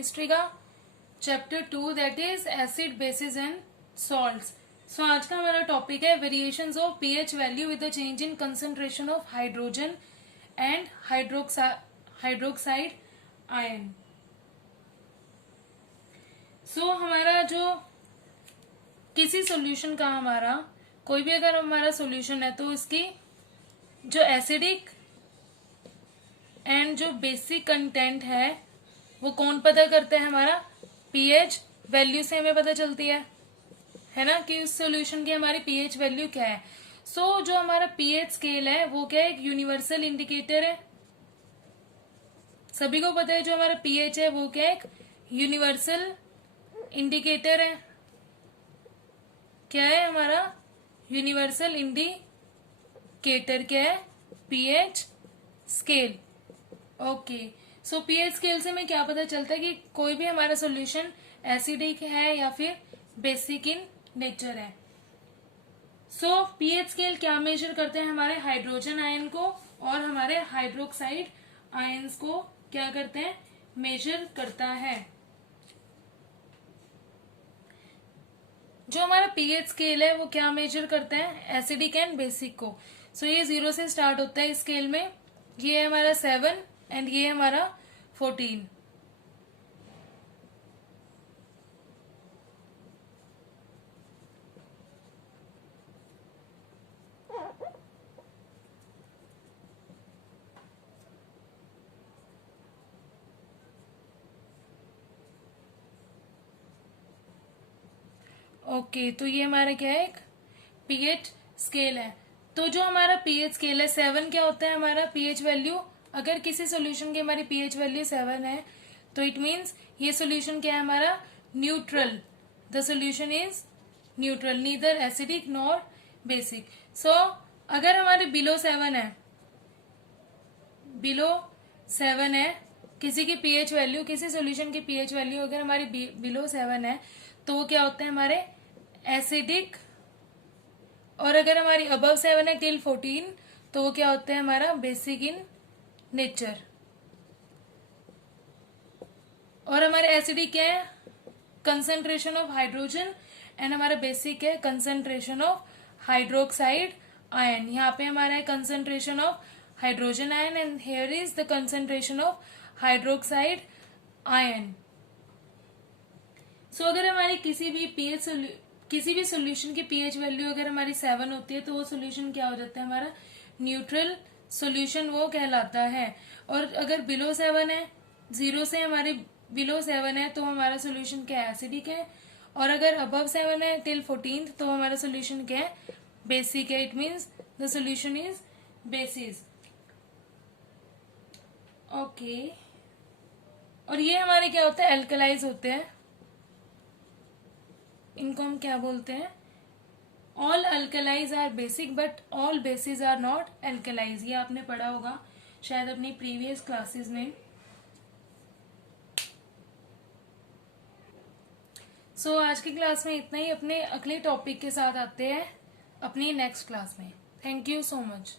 Chemistry का chapter 2 that is acid basis and salts. So आज का हमारा टॉपिक है variations of pH value with the change in concentration of hydrogen and hydroxide ion. So हमारा जो किसी solution का हमारा कोई भी अगर हमारा सॉल्यूशन है तो इसकी जो एसिडिक एंड जो बेसिक कंटेंट है वो कौन पता करता है? हमारा पीएच वैल्यू से हमें पता चलती है ना, कि उस सॉल्यूशन की हमारी पीएच वैल्यू क्या है। सो जो हमारा पीएच स्केल है वो क्या है? एक यूनिवर्सल इंडिकेटर है। सभी को पता है जो हमारा पीएच है वो क्या है? एक यूनिवर्सल इंडिकेटर है। क्या है हमारा यूनिवर्सल इंडिकेटर? क्या है? PH scale. ओके, सो पीएच स्केल से हमें क्या पता चलता है कि कोई भी हमारा सॉल्यूशन एसिडिक है या फिर बेसिक इन नेचर है। सो पीएच स्केल क्या मेजर करते हैं? हमारे हाइड्रोजन आयन को और हमारे हाइड्रोक्साइड आयंस को क्या करते हैं? मेजर करता है। जो हमारा पीएच स्केल है वो क्या मेजर करता है? एसिडिक एंड बेसिक को। सो ये 0 से स्टार्ट होता है स्केल में। ये है हमारा 7 एंड ये है हमारा 14। ओके, तो ये हमारा क्या है? एक पीएच स्केल है। तो जो हमारा पीएच स्केल है 7 क्या होता है हमारा पीएच वैल्यू? अगर किसी सॉल्यूशन की हमारी पीएच वैल्यू 7 है तो इट मीन्स ये सॉल्यूशन क्या है हमारा? Neutral. The solution is neutral, neither acidic nor basic. So अगर हमारे बिलो 7 है किसी की पीएच वैल्यू, किसी सॉल्यूशन की पीएच वैल्यू अगर हमारी बिलो 7 है तो वो क्या होते हैं? हमारे एसिडिक। और अगर हमारी अबव 7 है टिल 14 तो वो क्या होता है? हमारा बेसिक इन नेचर। और हमारे एसिडिक क्या है? कंसंट्रेशन ऑफ हाइड्रोजन एंड हमारा बेसिक है कंसंट्रेशन ऑफ हाइड्रोक्साइड आयन। यहाँ पे हमारा है concentration of hydrogen ion and here is the concentration of hydroxide ion. So अगर हमारी किसी भी सॉल्यूशन की पीएच वैल्यू अगर हमारी 7 होती है तो वो सॉल्यूशन क्या हो जाता है? हमारा न्यूट्रल सॉल्यूशन वो कहलाता है। और अगर बिलो 7 है, 0 से हमारी बिलो 7 है तो हमारा सॉल्यूशन क्या है? एसिडिक है। और अगर अबव 7 है टिल 14 तो हमारा सॉल्यूशन क्या है? बेसिक है। It means the solution is basis. Okay, और ये हमारे क्या होता है? एल्कलाइज होते हैं। इनको हम क्या बोलते हैं? All alkalis are basic but all bases are not alkalis. ये आपने पढ़ा होगा शायद अपनी प्रीवियस क्लासेस में। सो आज की क्लास में इतना ही। अपने अगले टॉपिक के साथ आते हैं अपनी नेक्स्ट क्लास में। Thank you so much.